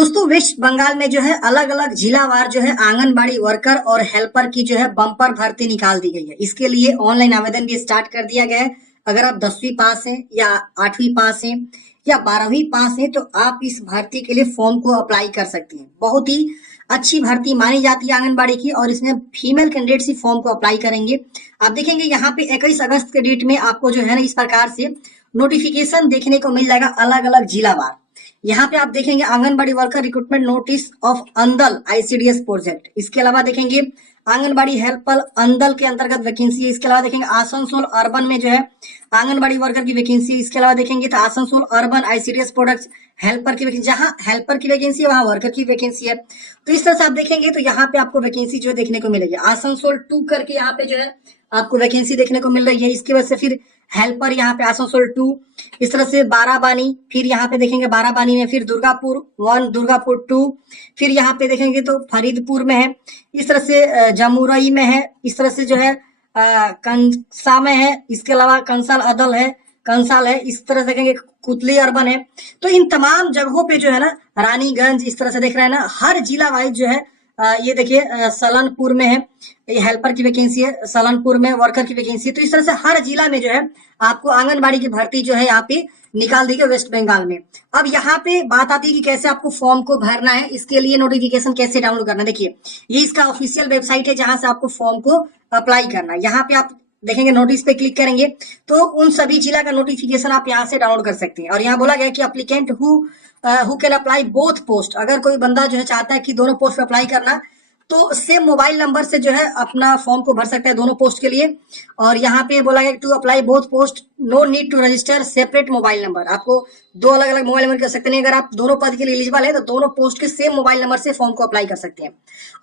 दोस्तों वेस्ट बंगाल में जो है अलग अलग जिलावार जो है आंगनबाड़ी वर्कर और हेल्पर की जो है बम्पर भर्ती निकाल दी गई है। इसके लिए ऑनलाइन आवेदन भी स्टार्ट कर दिया गया है। अगर आप 10वीं पास हैं या 8वीं पास हैं या 12वीं पास हैं तो आप इस भर्ती के लिए फॉर्म को अप्लाई कर सकती हैं। बहुत ही अच्छी भर्ती मानी जाती है आंगनबाड़ी की और इसमें फीमेल कैंडिडेट्स ही फॉर्म को अप्लाई करेंगे। आप देखेंगे यहाँ पे 21 अगस्त के डेट में आपको जो है ना इस प्रकार से नोटिफिकेशन देखने को मिल जाएगा अलग अलग जिलावार। यहाँ पे आप देखेंगे anganwadi worker recruitment notice of Andal ICDS project. इसके अलावा देखेंगे आंगनबाड़ी हेल्पर अंदल के अंतर्गत वैकेंसी है। इसके अलावा देखेंगे आसनसोल अर्बन में जो है आंगनबाड़ी वर्कर की वैकेंसी है। इसके अलावा देखेंगे तो Asansol urban ICDS products helper की वैकेंसी, जहां हेल्पर की वैकेंसी है वहां वर्कर की वैकेंसी है। तो इस तरह से आप देखेंगे तो यहाँ पे आपको वैकेंसी जो देखने को मिलेगी आसनसोल 2 करके यहाँ पे जो है आपको वैकेंसी देखने को मिल रही है। इसकी वजह से फिर हेल्पर यहाँ पे आसनसोल 2, इस तरह से बाराबानी, फिर यहाँ पे देखेंगे बाराबानी में फिर दुर्गापुर 1, दुर्गापुर 2, फिर यहाँ पे देखेंगे तो फरीदपुर में है, इस तरह से जमुरई में है, इस तरह से जो है कंसा में है, इसके अलावा कंसाल अदल है, कंसाल है, इस तरह से देखेंगे कुतली अर्बन है। तो इन तमाम जगहों पे जो है ना रानीगंज, इस तरह से देख रहे हैं ना हर जिला वाइज जो है ये देखिए सलनपुर में है, ये हेल्पर की वैकेंसी है, सलनपुर में वर्कर की वैकेंसी है। तो इस तरह से हर जिला में जो है आपको आंगनबाड़ी की भर्ती जो है यहाँ पे निकाल दी गई वेस्ट बंगाल में। अब यहाँ पे बात आती है कि कैसे आपको फॉर्म को भरना है, इसके लिए नोटिफिकेशन कैसे डाउनलोड करना है। देखिए ये इसका ऑफिशियल वेबसाइट है जहां से आपको फॉर्म को अप्लाई करना है। यहाँ पे आप देखेंगे नोटिस पे क्लिक करेंगे तो उन सभी जिला का नोटिफिकेशन आप यहाँ से डाउनलोड कर सकते हैं। और यहाँ बोला गया कि applicant who can apply both post, अगर कोई बंदा जो है चाहता है कि दोनों पोस्ट पे अप्लाई करना तो सेम मोबाइल नंबर से जो है अपना फॉर्म को भर सकता है दोनों पोस्ट के लिए। और यहाँ पे बोला गया to apply both post no need to register separate mobile number, आपको दो अलग अलग मोबाइल नंबर कर सकते नहीं। अगर आप दोनों पद के लिए एलिजिबल है तो दोनों पोस्ट के सेम मोबाइल नंबर से फॉर्म को अप्लाई कर सकते हैं।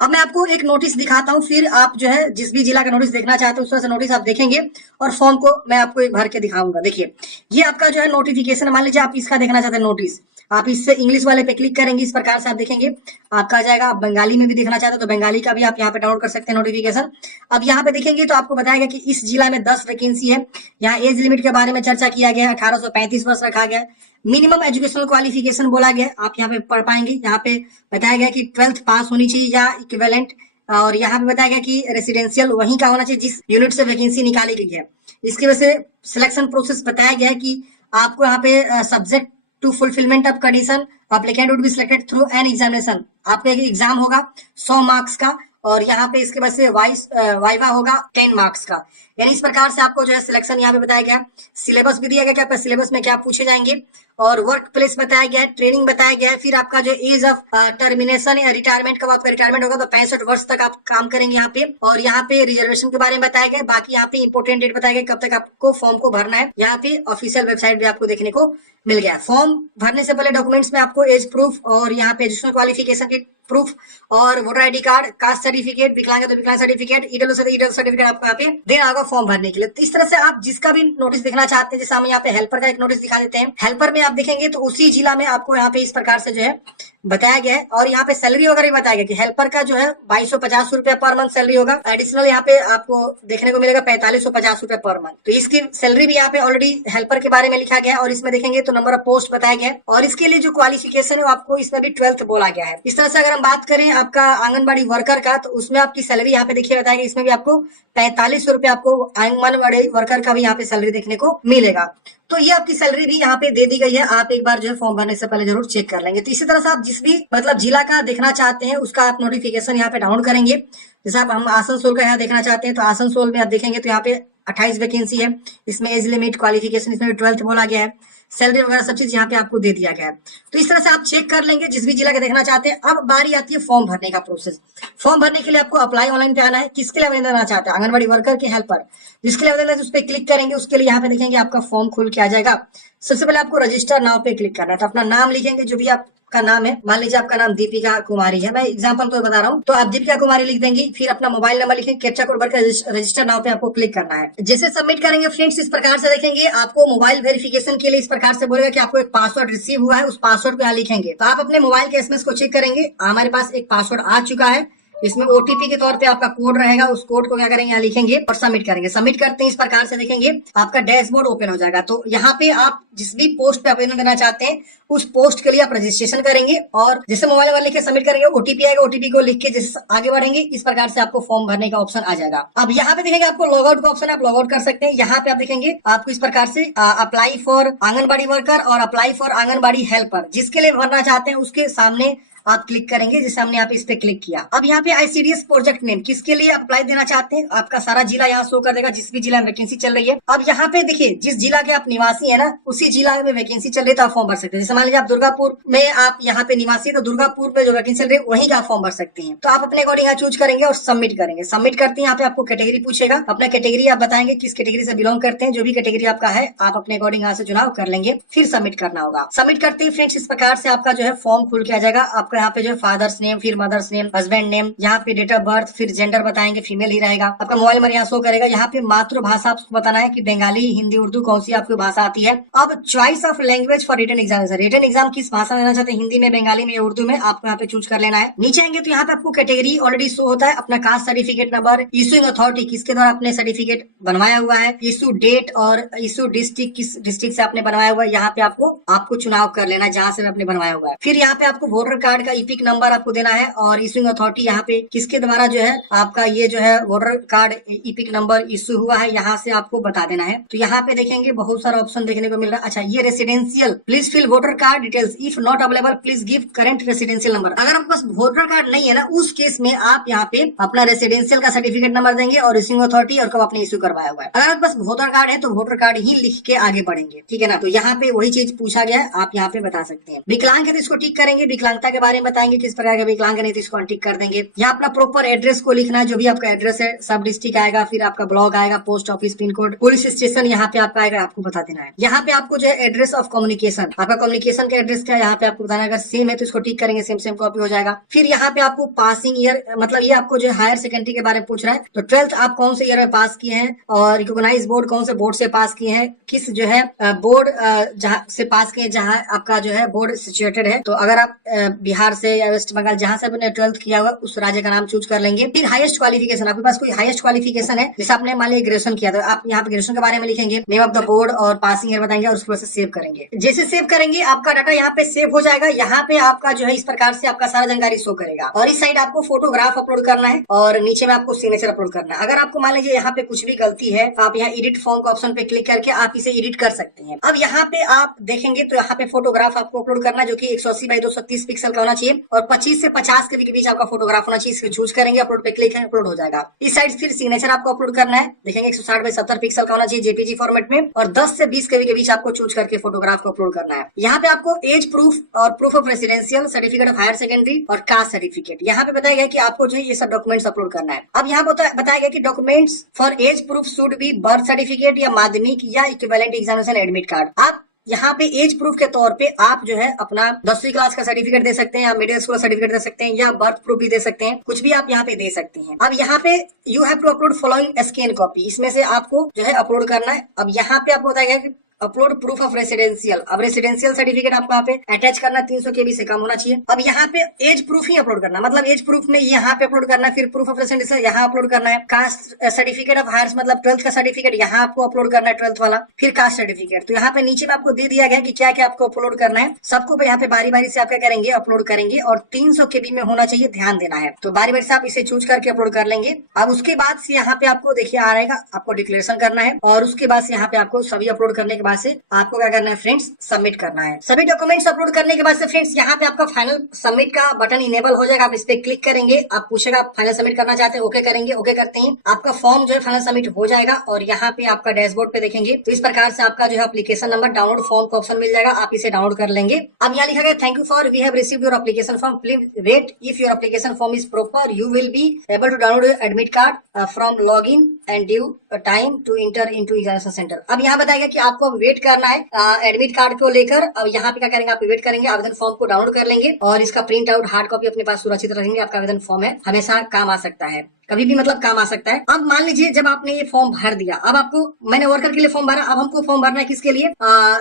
अब मैं आपको एक नोटिस दिखाता हूँ, फिर आप जो है जिस भी जिला का नोटिस देखना चाहते हैं उस तरह से नोटिस आप देखेंगे और फॉर्म को मैं आपको एक भर के दिखाऊंगा। देखिए ये आपका जो है नोटिफिकेशन, मान लीजिए आप इसका देखना चाहते हैं नोटिस, आप इससे इंग्लिश वाले पे क्लिक करेंगे, इस प्रकार से आप देखेंगे आपका आ जाएगा। आप बंगाली में भी देखना चाहते हो तो बंगाली का भी आप यहाँ पे डाउनलोड कर सकते हैं नोटिफिकेशन। अब यहाँ पे देखेंगे तो आपको बताया गया कि इस जिला में 10 वैकेंसी है। यहाँ एज लिमिट के बारे में चर्चा किया गया है, 18 से 35 वर्ष रखा गया है। मिनिमम एजुकेशनल क्वालिफिकेशन बोला गया, आप यहाँ पे पढ़ पाएंगे। यहाँ पे बताया गया कि 12th पास होनी चाहिए या इक्विवेलेंट। और यहाँ पे बताया गया कि रेसिडेंशियल वहीं का होना चाहिए जिस यूनिट से वैकेंसी निकाली गई है। इसकी वजह से सिलेक्शन प्रोसेस बताया गया है कि आपको यहाँ पे subject to fulfilment of condition applicant would be selected through an examination, आपका एक एग्जाम होगा 100 मार्क्स का और यहाँ पे इसके बाद से वाइवा होगा 10 मार्क्स का। यानी इस प्रकार से आपको जो है सिलेक्शन यहाँ पे बताया गया। सिलेबस भी दिया गया कि आपका सिलेबस में क्या पूछे जाएंगे और वर्क प्लेस बताया गया है, ट्रेनिंग बताया गया है। फिर आपका जो एज ऑफ टर्मिनेशन या रिटायरमेंट, कब आपका रिटायरमेंट होगा तो 65 वर्ष तक आप काम करेंगे यहाँ पे। और यहाँ पे रिजर्वेशन के बारे में बताया गया। बाकी यहाँ पे इंपोर्टेंट डेट बताया गया कब तक आपको फॉर्म को भरना है। यहाँ पे ऑफिशियल वेबसाइट भी आपको देखने को मिल गया। फॉर्म भरने से पहले डॉक्यूमेंट्स में आपको एज प्रूफ और यहाँ पे एजुकेशनल क्वालिफिकेशन के प्रूफ और voter ID card, caste certificate, विकलांग है तो विकलांग सर्टिफिकेट, ईडब्ल्यू से ईडब्ल्यू सर्टिफिकेट आपको यहाँ पे देना होगा फॉर्म भरने के लिए। तो इस तरह से आप जिसका भी नोटिस देखना चाहते हैं, जैसे हम यहाँ पे हेल्पर का एक नोटिस दिखा देते हैं। हेल्पर में आप देखेंगे तो उसी जिला में आपको यहाँ पे इस प्रकार से जो है बताया गया है। और यहाँ पे सैलरी वगैरह बताया गया कि हेल्पर का जो है 2250 रुपया पर मंथ सैलरी होगा। एडिशनल यहाँ पे आपको देखने को मिलेगा 4550 रुपया पर मंथ। तो इसकी सैलरी भी यहाँ पे ऑलरेडी हेल्पर के बारे में लिखा गया है। और इसमें देखेंगे तो नंबर ऑफ पोस्ट बताया गया है और इसके लिए जो क्वालिफिकेशन है आपको इसमें भी 12th बोला गया है। इस तरह से अगर हम बात करें आपका आंगनबाड़ी वर्कर का तो उसमें आपकी सैलरी यहाँ पे देखिए बताया गया, इसमें भी आपको 4500 रुपया आपको आंगनबाड़ी वर्कर का भी यहाँ पे सैलरी देखने को मिलेगा। तो ये आपकी सैलरी भी यहाँ पे दे दी गई है। आप एक बार जो है फॉर्म भरने से पहले जरूर चेक कर लेंगे। तो इसी तरह से आप जिस भी मतलब जिला का देखना चाहते हैं उसका आप नोटिफिकेशन यहाँ पे डाउनलोड करेंगे। जैसे आप हम आसनसोल का यहाँ देखना चाहते हैं तो आसनसोल में आप देखेंगे तो यहाँ पे 28 वैकेंसी है। इसमें एज लिमिट, क्वालिफिकेशन, इसमें 12th बोला गया है, सैलरी वगैरह सब चीज यहाँ पे आपको दे दिया गया है। तो इस तरह से आप चेक कर लेंगे जिस भी जिला का देखना चाहते हैं। अब बारी आती है फॉर्म भरने का प्रोसेस। फॉर्म भरने के लिए आपको अप्लाई ऑनलाइन पे आना है। किसके लिए आवेदन देना चाहते हैं? आंगनबाड़ी वर्कर के हेल्पर, जिसके लिए आवेदन है उस पर क्लिक करेंगे। उसके लिए यहाँ पे देखेंगे आपका फॉर्म खुल के आ जाएगा। सबसे पहले आपको रजिस्टर नाउ पे क्लिक करना है। तो अपना नाम लिखेंगे जो भी आपका नाम है। मान लीजिए आपका नाम दीपिका कुमारी है, मैं एग्जांपल तो बता रहा हूँ। तो आप दीपिका कुमारी लिख देंगे, फिर अपना मोबाइल नंबर लिखेंगे, कैप्चा कोड भर कर रजिस्टर नाउ पे आपको क्लिक करना है। जैसे सबमिट करेंगे फ्रेंड्स इस प्रकार से देखेंगे आपको मोबाइल वेरिफिकेशन के लिए इस प्रकार से बोलेगा कि आपको एक पासवर्ड रिसीव हुआ है, उस पासवर्ड पे यहाँ लिखेंगे। तो आप अपने मोबाइल के एसएमएस को चेक करेंगे। हमारे पास एक पासवर्ड आ चुका है, इसमें ओटीपी के तौर पे आपका कोड रहेगा, उस कोड को क्या करेंगे यहाँ लिखेंगे और सबमिट करेंगे। सबमिट करते हैं इस प्रकार से देखेंगे आपका डैशबोर्ड ओपन हो जाएगा। तो यहाँ पे आप जिस भी पोस्ट पे आवेदन देना चाहते हैं उस पोस्ट के लिए आप रजिस्ट्रेशन करेंगे और जैसे मोबाइल नंबर लिख के सबमिट करेंगे, ओटीपी आएगा, ओटीपी को लिख के जैसे आगे बढ़ेंगे इस प्रकार से आपको फॉर्म भरने का ऑप्शन आ जाएगा। अब यहाँ पे देखेंगे आपको लॉग आउट का ऑप्शन है, आप लॉग आउट कर सकते हैं। यहाँ पे आप देखेंगे आपको इस प्रकार से अप्लाई फॉर आंगनबाड़ी वर्कर और अप्लाई फॉर आंगनबाड़ी हेल्पर, जिसके लिए भरना चाहते हैं उसके सामने आप क्लिक करेंगे, जैसे हमने यहाँ पे इस पे क्लिक किया। अब यहाँ पे आईसीडीएस प्रोजेक्ट नेम किसके लिए अप्लाई देना चाहते हैं, आपका सारा जिला यहाँ शो कर देगा, जिस भी जिला में वैकेंसी चल रही है। अब यहाँ पे देखिए जिस जिला के आप निवासी है ना, उसी जिला में वैकेंसी चल रही है तो आप फॉर्म भर सकते हैं। जैसे मान लीजिए आप दुर्गापुर में आप यहाँ पे निवासी है तो दुर्गापुर में जो वैकेंसी चल रही है वहीं का फॉर्म भर सकते हैं। तो आप अपने अकॉर्डिंग यहाँ चूज करेंगे और सबमिट करेंगे। सबमिट करते हैं यहाँ पे आपको कैटेगरी पूछेगा, अपना कैटेगरी आप बताएंगे किस कैटेगरी से बिलोंग करते हैं, जो भी कैटेगरी आपका है आप अपने अकॉर्डिंग यहाँ से चुनाव कर लेंगे, फिर सबमिट करना होगा। सबमिट करते ही फ्रेंड्स इस प्रकार से आपका जो है फॉर्म खुल के आ जाएगा। आपका यहाँ पे जो है फादर नेम, फिर मदर्स नेम, हस्बैंड नेम, यहाँ पे डेट ऑफ बर्थ, फिर जेंडर बताएंगे, फीमेल ही रहेगा। आपका मोबाइल नंबर यहाँ शो करेगा। यहाँ पे मातृभाषा आपको बताना है कि बंगाली, हिंदी, उर्दू कौन सी आपकी भाषा आती है। अब choice of language for written examination, written exam किस भाषा में लेना चाहते हैं, हिंदी में, बंगाली में, उर्दू में, आपको यहाँ पे चूज कर लेना है। नीचे आएंगे तो यहाँ पे आपको कैटेगरी ऑलरेडी शो होता है, अपना caste certificate number, issuing authority किसके द्वारा आपने सर्टिफिकेट बनवाया हुआ है, इशू डेट और इशू डिस्ट्रिक्ट किस डिस्ट्रिक्ट से आपने बनवाया हुआ है, यहाँ पे आपको चुनाव कर लेना है जहाँ से आपने बनवाया हुआ है। फिर यहाँ पे आपको वोटर कार्ड का ईपिक नंबर आपको देना है और इशूइंग अथॉरिटी यहाँ पे किसके द्वारा जो है आपका ये जो है voter card EPIC number issue हुआ है, यहाँ से आपको बता देना है। तो यहाँ पे देखेंगे बहुत सारा ऑप्शन देखने को मिल रहा है। अच्छा, ये residential, please fill voter card details, if not available please give current residential number. अगर आपके पास वोटर कार्ड नहीं है ना, उस केस में आप यहाँ पे अपना रेसिडेंशियल का सर्टिफिकेट नंबर देंगे और इशूइंग अथॉरिटी और कब आपने इशू करवाया हुआ है। अगर आपके पास वोटर कार्ड है तो वोटर कार्ड ही लिख के आगे बढ़ेंगे, ठीक है ना। तो यहाँ पे वही चीज पूछा गया है, आप यहाँ पे बता सकते हैं। विकलांग है तो इसको टिक करेंगे, विकलांगता के बारे में बताएंगे किस प्रकार का विकलांग नहीं तो इसको अनटिक कर देंगे। यहाँ अपना प्रॉपर एड्रेस को लिखना है, जो भी आपका एड्रेस है, सब डिस्ट्रिक्ट आएगा, फिर आपका ब्लॉक आएगा, post office, pin code, police station यहाँ पे आपका आएगा, आपको बता देना है। यहाँ पे आपको जो है एड्रेस ऑफ कम्युनिकेशन, आपका कम्युनिकेशन का एड्रेस क्या है यहाँ पे आपको बताना है। अगर सेम है तो इसको टिक करेंगे, सेम कॉपी हो जाएगा। फिर यहाँ पे आपको पासिंग ईयर, मतलब ये आपको जो हायर सेकेंडरी के बारे में पूछ रहा है, तो 12th आप कौन से ईयर में पास किए हैं और रिकॉग्नाइज बोर्ड कौन से बोर्ड से पास किए हैं, किस जो है बोर्ड जहाँ से पास किए, जहाँ आपका जो है बोर्ड सिचुएटेड है। तो अगर आप बिहार से या वेस्ट बंगाल जहाँ से आपने 12th किया हुआ उस राज्य का नाम चूज कर लेंगे। फिर हाईएस्ट क्वालिफिकेशन, आपके पास कोई हाईएस्ट क्वालिफिकेशन है, जैसे आपने मान लिया ग्रेजुएशन किया तो आप यहाँ पे ग्रेजुएशन के बारे में लिखेंगे, नेम ऑफ द बोर्ड और पासिंग ईयर बताएंगे और उसके बाद से सेव करेंगे। जैसे सेव करेंगे आपका डाटा यहाँ पे सेव हो जाएगा। यहाँ पे आपका जो है इस प्रकार से आपका सारा जानकारी शो करेगा और इस साइड आपको फोटोग्राफ अपलोड करना है और नीचे में आपको सिग्नेचर अपलोड करना है। अगर आपको मान लीजिए यहाँ पे कुछ भी गलती है तो आप यहाँ एडिट फॉर्म का ऑप्शन पे क्लिक करके आप इसे एडिट कर सकते हैं। अब यहाँ पे आप देखेंगे तो यहाँ पे फोटोग्राफ आपको अपलोड करना है जो की 180 बाई 230 पिक्सल का होना चाहिए और 25 से 50 के बीच आपका फोटोग्राफ होना चाहिए। इसको चूज करेंगे, अपलोड पे क्लिक है, अपलोड हो जाएगा। इस साइड फिर सिग्नेचर आपको अपलोड करना है, देखेंगे 160 बाई 70 पिक्सल का होना चाहिए जेपीजी फॉर्मेट में और 10 से 20 के बीच आपको चूज करके फोटोग्राफ को अपलोड करना है। यहाँ पे आपको एज प्रूफ और proof of residential, certificate of higher secondary और कास्ट सर्टिफिकेट यहाँ पे बताया गया कि आपको जो है ये सब डॉक्यूमेंट्स अपलोड करना है। अब यहाँ बताया गया कि documents for age proof should be birth certificate या माध्यमिक या इक्विवेलेंट एग्जामिनेशन एडमिट कार्ड। आप यहाँ पे एज प्रूफ के तौर पे आप जो है अपना 10वीं क्लास का सर्टिफिकेट दे सकते हैं या मिडिल स्कूल सर्टिफिकेट दे सकते हैं या बर्थ प्रूफ भी दे सकते हैं, कुछ भी आप यहाँ पे दे सकते हैं। अब यहाँ पे you have to upload following scan copy, इसमें से आपको जो है अपलोड करना है। अब यहाँ पे आपको बताया गया कि अपलोड प्रूफ ऑफ रेसिडेंशियल, अब रेसिडेंशियल सर्टिफिकेट आपको यहाँ पे अटैच करना 300 KB से कम होना चाहिए। अब यहाँ पे एज प्रूफ ही अपलोड करना, मतलब एज प्रूफ में यहाँ पे अपलोड करना है, फिर प्रूफ ऑफ रेसिडेंशियल यहाँ अपलोड करना है, कास्ट सर्टिफिकेट ऑफ हायर मतलब 12th का सर्टिफिकेट यहाँ आपको अपलोड करना है 12th वाला, फिर कास्ट सर्टिफिकेट। तो यहाँ पे नीचे में आपको दे दिया गया कि क्या क्या आपको अपलोड करना है, सबको यहाँ पे बारी बारी से आप क्या करेंगे अपलोड करेंगे और 300 KB में होना चाहिए, ध्यान देना है। तो बारी बारी से आप इसे चूज करके अपलोड कर लेंगे। अब उसके बाद से यहाँ पे आपको देखिए आ रहेगा, आपको डिक्लेरेशन करना है और उसके बाद से यहाँ पे आपको सभी अपलोड करने के बाद से आपको करना है फ्रेंड्स, सबमिट करना है। सभी डॉक्यूमेंट्स अपलोड करने के बाद से फ्रेंड्स यहाँ पे आपका फाइनल सबमिट का बटन इनेबल हो जाएगा। आप इस पे क्लिक करेंगे, आप पूछेगा आप फाइनल सबमिट करना चाहते हैं, ओके करेंगे, ओके करते हैं आपका फॉर्म जो है फाइनल सबमिट हो जाएगा और यहाँ पे आपका डैशबोर्ड पे देखेंगे तो इस प्रकार से आपका जो है एप्लीकेशन नंबर डाउनलोड फॉर्म का ऑप्शन मिल जाएगा, आप इसे डाउनलोड कर लेंगे। अब यहाँ लिखा गया thank you for we have received your application form, please wait if your application form is proper you will be able to download your admit card from log in and due time to enter into examination centre. अब यहाँ बताएगा कि आपको wait करना है admit card को लेकर। अब यहाँ पे क्या करेंगे, आप वेट करेंगे, आवेदन फॉर्म को डाउनलोड कर लेंगे और इसका प्रिंट आउट हार्ड कॉपी अपने पास सुरक्षित रखेंगे। आपका आवेदन फॉर्म है, हमेशा काम आ सकता है। कभी भी मतलब काम आ सकता है। अब मान लीजिए जब आपने ये फॉर्म भर दिया, अब आपको, मैंने वर्कर के लिए फॉर्म भरा, अब हमको फॉर्म भरना है किसके लिए,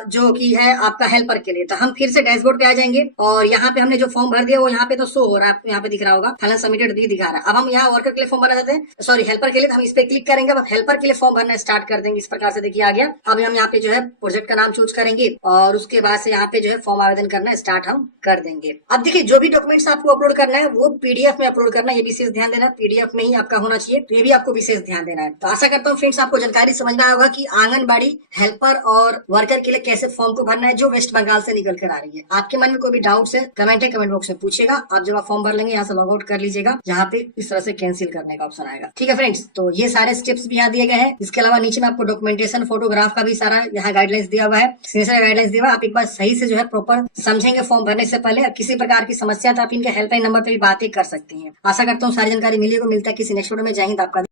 जो कि है आपका हेल्पर के लिए। तो हम फिर से डैशबोर्ड पे आ जाएंगे और यहाँ पे हमने जो फॉर्म भर दिया वो यहाँ पे तो शो हो रहा है, आपको यहाँ पे दिख रहा होगा, फाइनल सबमिटेड भी दिखा रहा है। अब हम यहाँ वर्कर के लिए फॉर्म भरना चाहते हैं, सॉरी हेल्पर के लिए, तो हम इस पे क्लिक करेंगे। अब हेल्पर के लिए फॉर्म भरना स्टार्ट कर देंगे। इस प्रकार से देखिए आ गया। अब हम यहाँ पे जो है प्रोजेक्ट का नाम चूज करेंगे और उसके बाद से यहाँ पे जो है फॉर्म आवेदन करना स्टार्ट हम कर देंगे। अब देखिए जो भी डॉक्यूमेंट्स आपको अपलोड करना है वो पीडीएफ में अपलोड करना है, ये विशेष ध्यान देना, पीडीएफ में ही आपका होना चाहिए, तो ये भी आपको विशेष ध्यान देना है। तो आशा करता हूँ फ्रेंड्स आपको जानकारी समझ में आया होगा कि आंगनबाड़ी हेल्पर और वर्कर के लिए कैसे फॉर्म को भरना है जो वेस्ट बंगाल से निकल कर आ रही है। आपके मन में कोई भी डाउट है कमेंट बॉक्स में पूछेगा। आप जब आप फॉर्म भर लेंगे यहाँ से लॉग आउट कर लीजिएगा, जहाँ पे इस तरह से कैंसिल करने का ऑप्शन आएगा। ठीक है फ्रेंड्स, तो ये सारे स्टेप्स भी यहाँ दिए गए हैं। इसके अलावा नीचे में आपको डॉक्यूमेंटेशन फोटोग्राफ का भी सारा यहाँ गाइडलाइंस दिया हुआ है, सिग्नेचर गाइडलाइंस दिया हुआ है। आप एक बार सही से जो है प्रॉपर समझेंगे फॉर्म भरने से पहले। किसी प्रकार की समस्या तो आप इनके हेल्पलाइन नंबर पे भी बातें कर सकती हैं। आशा करता हूँ सारी जानकारी मिली को मिलता है किसी नेक्स्ट वीडियो में। जय हिंद। आपका